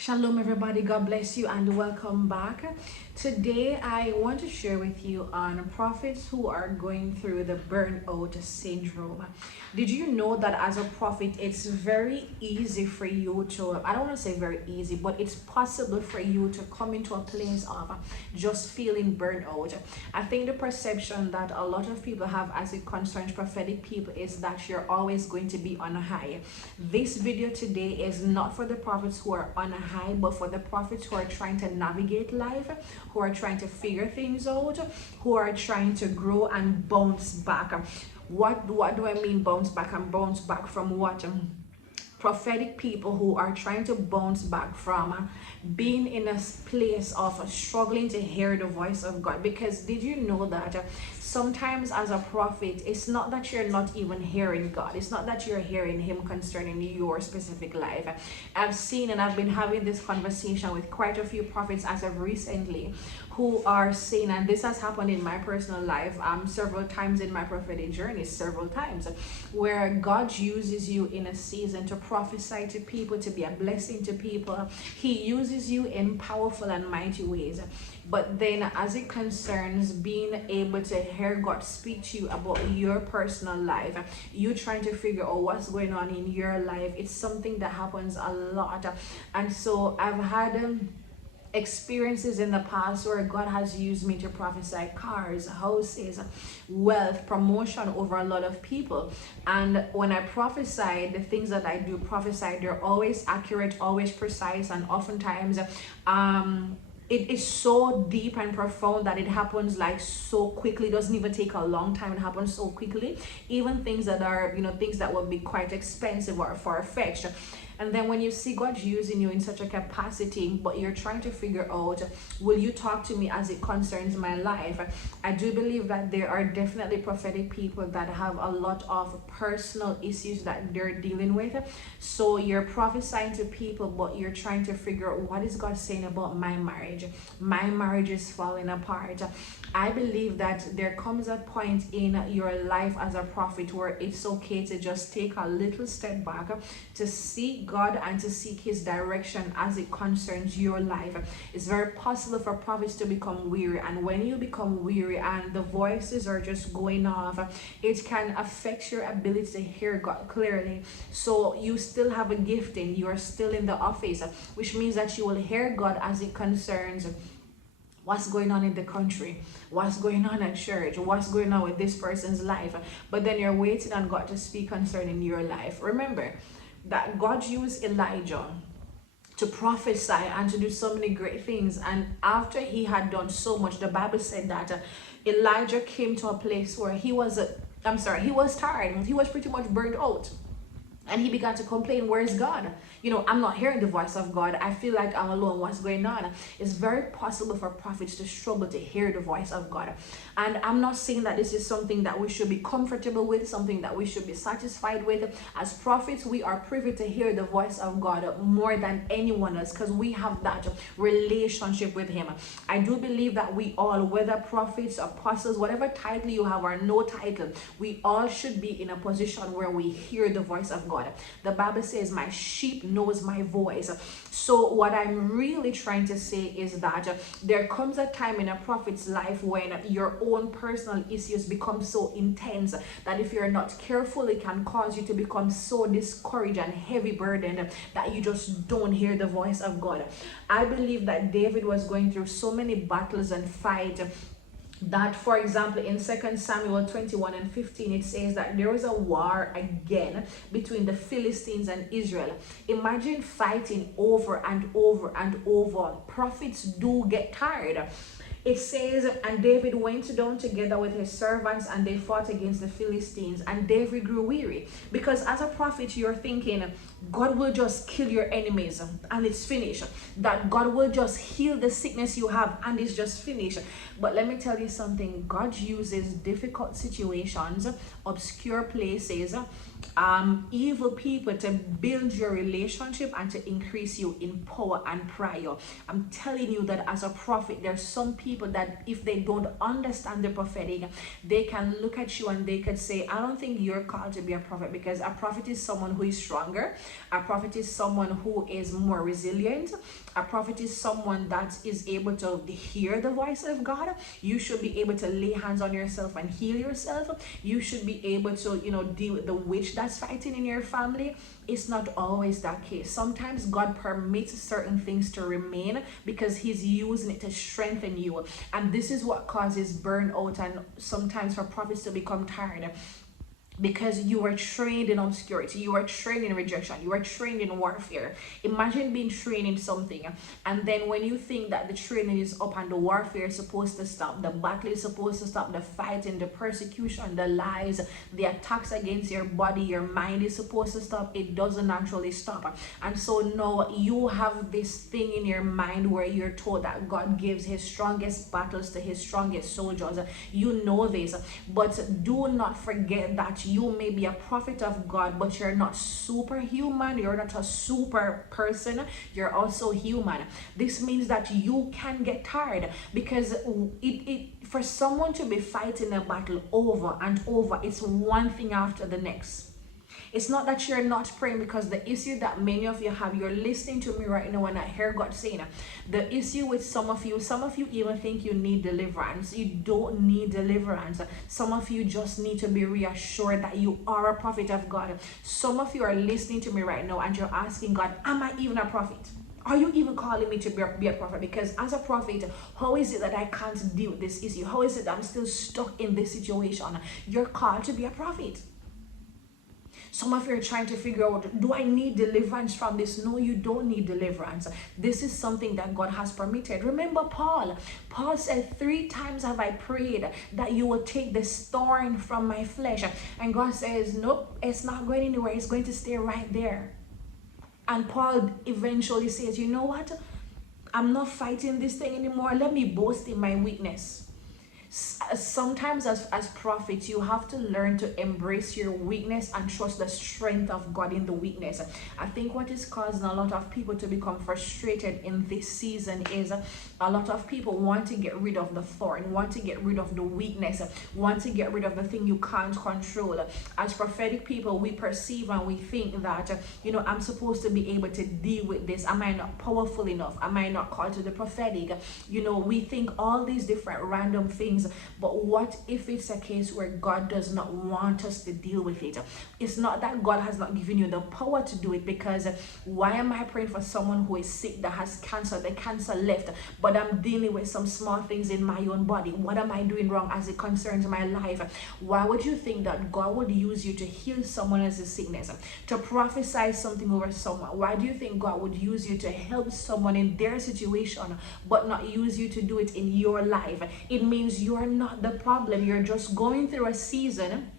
Shalom everybody, God bless you and welcome back. Today I want to share with you on prophets who are going through the burnout syndrome. Did you know that as a prophet it's very easy for you to, I don't want to say very easy, but it's possible for you to come into a place of just feeling burnout. I think the perception that a lot of people have as it concerns prophetic people is that you're always going to be on a high. This video today is not for the prophets who are on a high, but for the prophets who are trying to navigate life, who are trying to figure things out, who are trying to grow and bounce back. What do I mean bounce back? And bounce back from what? Prophetic people who are trying to bounce back from being in a place of struggling to hear the voice of God. Because did you know that sometimes as a prophet, it's not that you're not even hearing God, it's not that you're hearing him concerning your specific life. I've seen and I've been having this conversation with quite a few prophets as of recently who are saying, and this has happened in my personal life several times in my prophetic journey, several times, where God uses you in a season to prophesy to people, to be a blessing to people. He uses you in powerful and mighty ways. But then as it concerns being able to hear God speak to you about your personal life, you trying to figure out what's going on in your life, it's something that happens a lot. And so I've had experiences in the past where God has used me to prophesy cars, houses, wealth, promotion over a lot of people. And when I prophesy, the things that I do prophesy, they're always accurate, always precise, and oftentimes it is so deep and profound that it happens like so quickly. It doesn't even take a long time. It happens so quickly. Even things that are, things that would be quite expensive or far-fetched. And then when you see God using you in such a capacity, but you're trying to figure out, will you talk to me as it concerns my life? I do believe that there are definitely prophetic people that have a lot of personal issues that they're dealing with. So you're prophesying to people, but you're trying to figure out, what is God saying about my marriage? My marriage is falling apart. I believe that there comes a point in your life as a prophet where it's okay to just take a little step back, to seek God and to seek his direction as it concerns your life. It's very possible for prophets to become weary, and when you become weary and the voices are just going off, it can affect your ability to hear God clearly. So you still have a gifting, you are still in the office, which means that you will hear God as it concerns what's going on in the country, what's going on at church, what's going on with this person's life. But then you're waiting on God to speak concerning your life. Remember that God used Elijah to prophesy and to do so many great things. And after he had done so much, the Bible said that Elijah came to a place where he was tired. He was pretty much burned out. And he began to complain, where's God? I'm not hearing the voice of God. I feel like I'm alone. What's going on? It's very possible for prophets to struggle to hear the voice of God. And I'm not saying that this is something that we should be comfortable with, something that we should be satisfied with. As prophets, we are privy to hear the voice of God more than anyone else because we have that relationship with him. I do believe that we all, whether prophets, apostles, whatever title you have or no title, we all should be in a position where we hear the voice of God. The Bible says, my sheep knows my voice. So what I'm really trying to say is that there comes a time in a prophet's life when your own personal issues become so intense that if you're not careful, it can cause you to become so discouraged and heavy burdened that you just don't hear the voice of God. I believe that David was going through so many battles and fights that, for example, in 2 Samuel 21 and 15, it says that there was a war again between the Philistines and Israel. Imagine fighting over and over and over. Prophets do get tired. It says, and David went down together with his servants and they fought against the Philistines, and David grew weary. Because as a prophet, you're thinking God will just kill your enemies and it's finished. That God will just heal the sickness you have and it's just finished. But let me tell you something. God uses difficult situations, obscure places, evil people to build your relationship and to increase you in power and prayer. I'm telling you that as a prophet, there's some people that if they don't understand the prophetic, they can look at you and they could say, I don't think you're called to be a prophet, because a prophet is someone who is stronger. A prophet is someone who is more resilient. A prophet is someone that is able to hear the voice of God. You should be able to lay hands on yourself and heal yourself. You should be able to, deal with the witch that's fighting in your family. It's not always that case. Sometimes God permits certain things to remain because he's using it to strengthen you. And this is what causes burnout and sometimes for prophets to become tired. Because you were trained in obscurity, you were trained in rejection, you were trained in warfare. Imagine being trained in something, and then when you think that the training is up and the warfare is supposed to stop, the battle is supposed to stop, the fighting, the persecution, the lies, the attacks against your body, your mind is supposed to stop, it doesn't actually stop. And so now you have this thing in your mind where you're told that God gives his strongest battles to his strongest soldiers. You know this, but do not forget that you may be a prophet of God, but you're not superhuman, you're not a super person, you're also human. This means that you can get tired because for someone to be fighting a battle over and over, it's one thing after the next. It's not that you're not praying, because the issue that many of you have, you're listening to me right now and I hear God saying, the issue with some of you even think you need deliverance. You don't need deliverance. Some of you just need to be reassured that you are a prophet of God. Some of you are listening to me right now and you're asking God, am I even a prophet? Are you even calling me to be a prophet? Because as a prophet, how is it that I can't deal with this issue? How is it that I'm still stuck in this situation? You're called to be a prophet. Some of you are trying to figure out, do I need deliverance from this? No, you don't need deliverance. This is something that God has permitted. Remember Paul. Paul said, 3 times have I prayed that you will take this thorn from my flesh. And God says, nope, it's not going anywhere. It's going to stay right there. And Paul eventually says, you know what? I'm not fighting this thing anymore. Let me boast in my weakness. Sometimes as prophets, you have to learn to embrace your weakness and trust the strength of God in the weakness. I think what is causing a lot of people to become frustrated in this season is a lot of people want to get rid of the thorn, want to get rid of the weakness, want to get rid of the thing you can't control. As prophetic people, we perceive and we think that, I'm supposed to be able to deal with this. Am I not powerful enough? Am I not called to the prophetic? We think all these different random things. But what if it's a case where God does not want us to deal with it? It's not that God has not given you the power to do it, because why am I praying for someone who is sick, that has cancer, the cancer left, but I'm dealing with some small things in my own body? What am I doing wrong as it concerns my life? Why would you think that God would use you to heal someone else's sickness, to prophesy something over someone? Why do you think God would use you to help someone in their situation, but not use you to do it in your life? It means you're not the problem. You're just going through a season.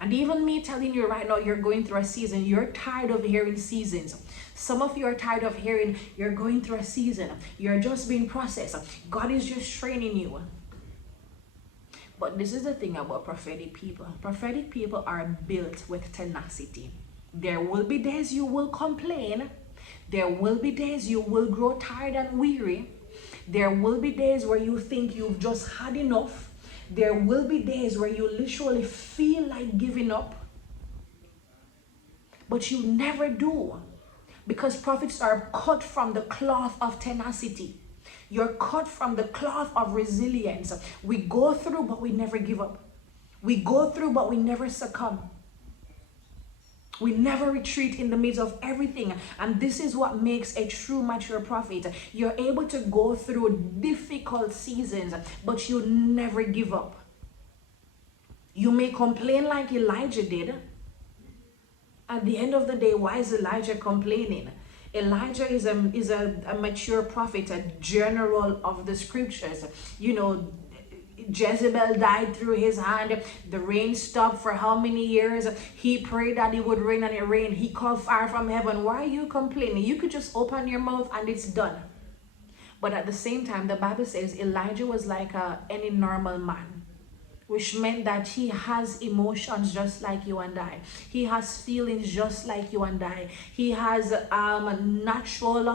And even me telling you right now, you're going through a season. You're tired of hearing seasons. Some of you are tired of hearing you're going through a season. You're just being processed. God is just training you. But this is the thing about prophetic people. Prophetic people are built with tenacity. There will be days you will complain. There will be days you will grow tired and weary. There will be days where you think you've just had enough. There will be days where you literally feel like giving up. But you never do. Because prophets are cut from the cloth of tenacity. You're cut from the cloth of resilience. We go through, but we never give up. We go through, but we never succumb. We never retreat in the midst of everything. And this is what makes a true mature prophet. You're able to go through difficult seasons, but you never give up. You may complain like Elijah did. At the end of the day, why is Elijah complaining? Elijah is a mature prophet, a general of the scriptures. Jezebel died through his hand. The rain stopped for how many years? He prayed that it would rain, and it rained. He called fire from heaven. Why are you complaining? You could just open your mouth and it's done. But at the same time, the Bible says Elijah was like any normal man. which meant that he has emotions just like you and I. He has feelings just like you and I. He has natural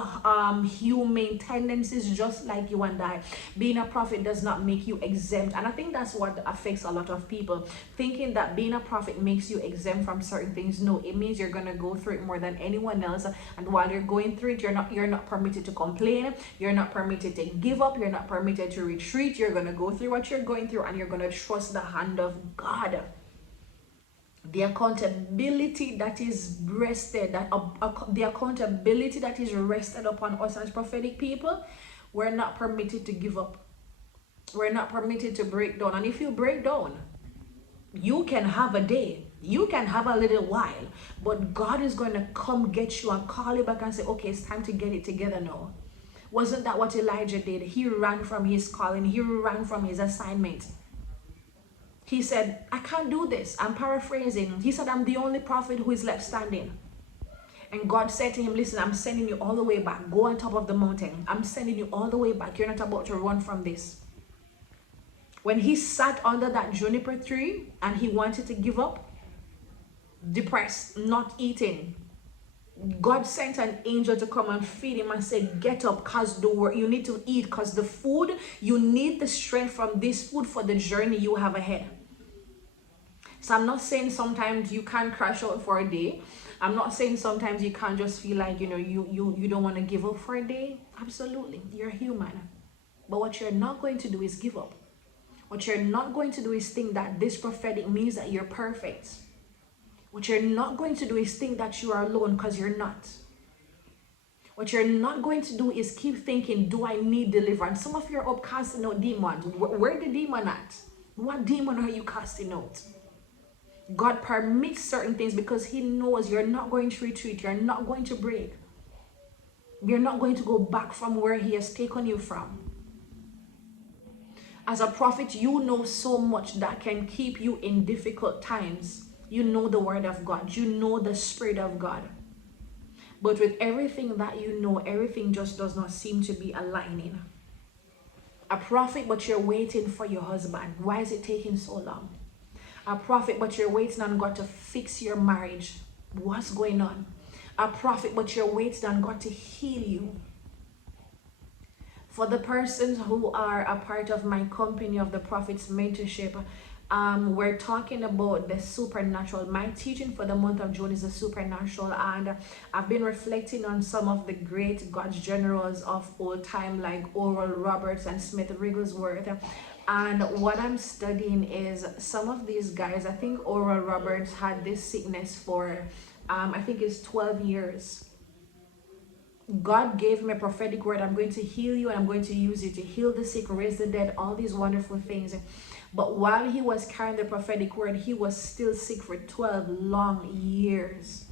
human tendencies just like you and I. Being a prophet does not make you exempt. And I think that's what affects a lot of people, thinking that being a prophet makes you exempt from certain things. No, it means you're gonna go through it more than anyone else. And while you're going through it, you're not permitted to complain. You're not permitted to give up. You're not permitted to retreat. You're gonna go through what you're going through, and you're gonna trust the hand of God. The accountability that is rested, the accountability that is rested upon us as prophetic people, we're not permitted to give up. We're not permitted to break down. And if you break down, you can have a day, you can have a little while, but God is going to come get you and call you back and say, okay, it's time to get it together now. Wasn't that what Elijah did? He ran from his calling. He ran from his assignment. He said, I can't do this. I'm paraphrasing. He said, I'm the only prophet who is left standing. And God said to him, listen, I'm sending you all the way back. Go on top of the mountain. I'm sending you all the way back. You're not about to run from this. When he sat under that juniper tree and he wanted to give up, depressed, not eating, God sent an angel to come and feed him and say, get up, because you need to eat, because the food, you need the strength from this food for the journey you have ahead. So I'm not saying sometimes you can't crash out for a day. I'm not saying sometimes you can't just feel like, you don't want to give up for a day. Absolutely, you're human. But what you're not going to do is give up. What you're not going to do is think that this prophetic means that you're perfect. What you're not going to do is think that you are alone, because you're not. What you're not going to do is keep thinking, do I need deliverance? Some of you are up casting out demons. Where the demon at? What demon are you casting out? God permits certain things because he knows you're not going to retreat. You're not going to break. You're not going to go back from where he has taken you from. As a prophet, you know so much that can keep you in difficult times. You know the word of God. You know the Spirit of God. But with everything that you know, everything just does not seem to be aligning. A prophet, but you're waiting for your husband. Why is it taking so long? A prophet, but you're waiting on God to fix your marriage. What's going on? A prophet, but you're waiting on God to heal you. For the persons who are a part of my company of the Prophet's Mentorship, we're talking about the supernatural. My teaching for the month of June is the supernatural, and I've been reflecting on some of the great God's generals of old time, like Oral Roberts and Smith Wigglesworth. And what I'm studying is some of these guys. I think Oral Roberts had this sickness for I think it's 12 years. God gave me a prophetic word. I'm going to heal you, and I'm going to use it to heal the sick, raise the dead, all these wonderful things. But while he was carrying the prophetic word, he was still sick for 12 long years.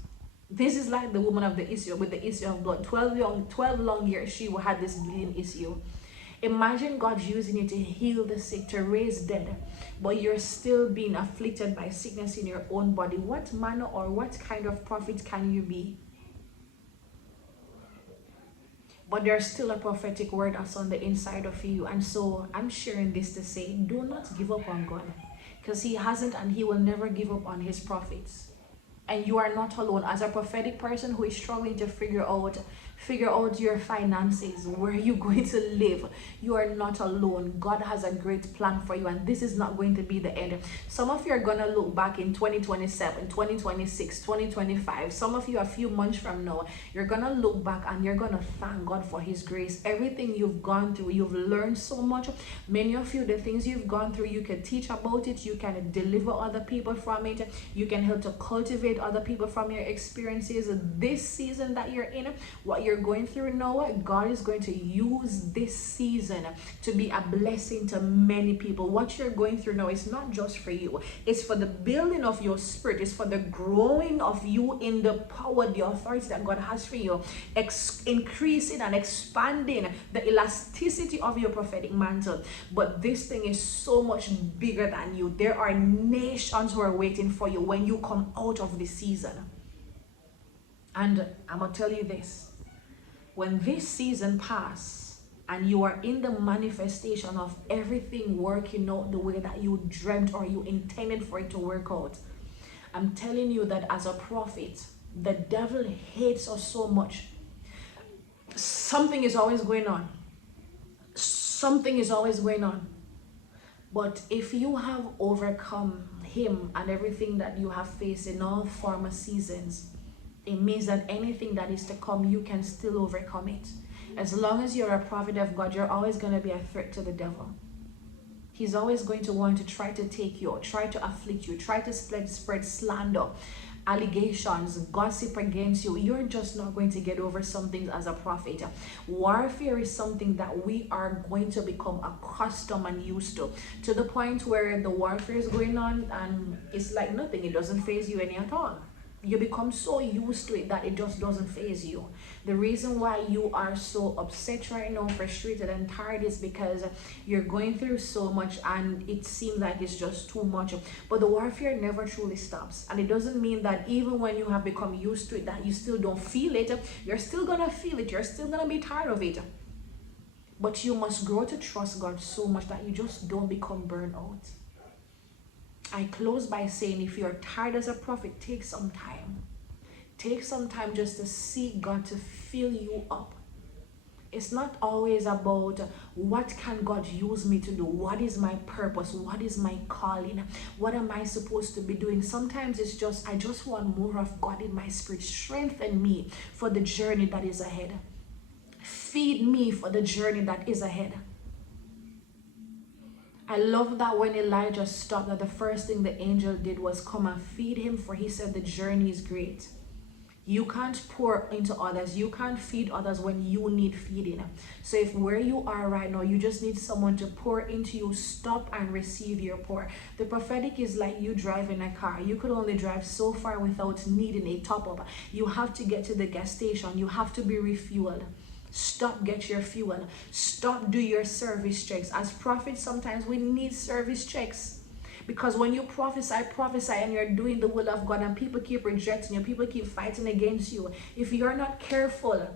This is like the woman of the issue with the issue of blood. 12 long years she had this bleeding issue. Imagine God using you to heal the sick, to raise dead, but you're still being afflicted by sickness in your own body. What manner or what kind of prophet can you be? But there's still a prophetic word that's on the inside of you. And so I'm sharing this to say, do not give up on God, because he hasn't and he will never give up on his prophets. And you are not alone. As a prophetic person who is struggling to figure out your finances, where you're going to live, you are not alone. God has a great plan for you, and this is not going to be the end. Some of you are going to look back in 2027, 2026, 2025. Some of you a few months from now, you're going to look back and you're going to thank God for his grace. Everything you've gone through, you've learned so much. Many of you, the things you've gone through, you can teach about it, you can deliver other people from it, you can help to cultivate other people from your experiences. This season that you're in, what you're going through now, God is going to use this season to be a blessing to many people. What you're going through now is not just for you, it's for the building of your spirit, it's for the growing of you in the power, the authority that God has for you, increasing and expanding the elasticity of your prophetic mantle. But this thing is so much bigger than you. There are nations who are waiting for you when you come out of this season. And I'm gonna tell you this, when this season passes and you are in the manifestation of everything working out the way that you dreamt or you intended for it to work out, I'm telling you that as a prophet, the devil hates us so much. Something is always going on. Something is always going on. But if you have overcome him and everything that you have faced in all former seasons, it means that anything that is to come, you can still overcome it. As long as you're a prophet of God, you're always going to be a threat to the devil. He's always going to want to try to take you, try to afflict you, try to spread slander, allegations, gossip against you. You're just not going to get over something as a prophet. Warfare is something that we are going to become accustomed and used to the point where the warfare is going on and it's like nothing. It doesn't faze you any at all. You become so used to it that it just doesn't faze you. The reason why you are so upset right now, frustrated and tired, is because you're going through so much and it seems like it's just too much. But the warfare never truly stops. And it doesn't mean that even when you have become used to it, that you still don't feel it. You're still gonna feel it. You're still gonna be tired of it. But you must grow to trust God so much that you just don't become burned out. I close by saying, if you're tired as a prophet, take some time. Take some time just to seek God to fill you up. It's not always about what can God use me to do? What is my purpose? What is my calling? What am I supposed to be doing? Sometimes it's just, I just want more of God in my spirit. Strengthen me for the journey that is ahead. Feed me for the journey that is ahead. I love that when Elijah stopped, that the first thing the angel did was come and feed him, for he said the journey is great. You can't pour into others. You can't feed others when you need feeding. So if where you are right now, you just need someone to pour into you, stop and receive your pour. The prophetic is like you driving a car. You could only drive so far without needing a top-up. You have to get to the gas station. You have to be refueled. Stop, get your fuel. Stop, do your service checks. As prophets, sometimes we need service checks. Because when you prophesy and you're doing the will of God and people keep rejecting you, people keep fighting against you, if you're not careful,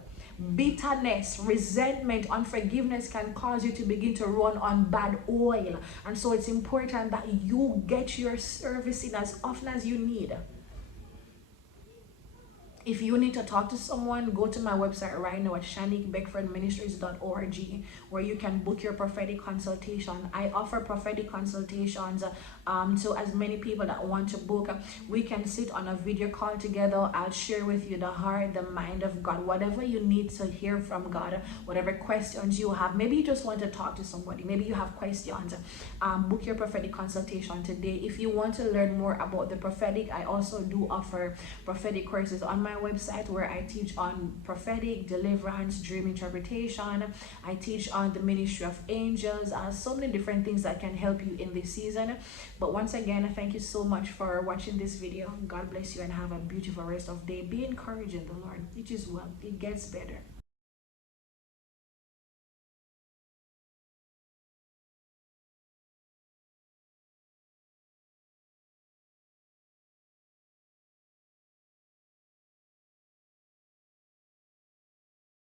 bitterness, resentment, unforgiveness can cause you to begin to run on bad oil. And so it's important that you get your service in as often as you need. If you need to talk to someone, go to my website right now at shaniquebeckfordministries.org, where you can book your prophetic consultation. I offer prophetic consultations to as many people that want to book. We can sit on a video call together. I'll share with you the heart, the mind of God, whatever you need to hear from God, whatever questions you have. Maybe you just want to talk to somebody. Maybe you have questions. Book your prophetic consultation today. If you want to learn more about the prophetic, I also do offer prophetic courses on my website where I teach on prophetic, deliverance, dream interpretation. I teach on the ministry of angels, so many different things that can help you in this season. But once again, thank you so much for watching this video. God bless you and have a beautiful rest of day. Be encouraged in the Lord. It is well. It gets better.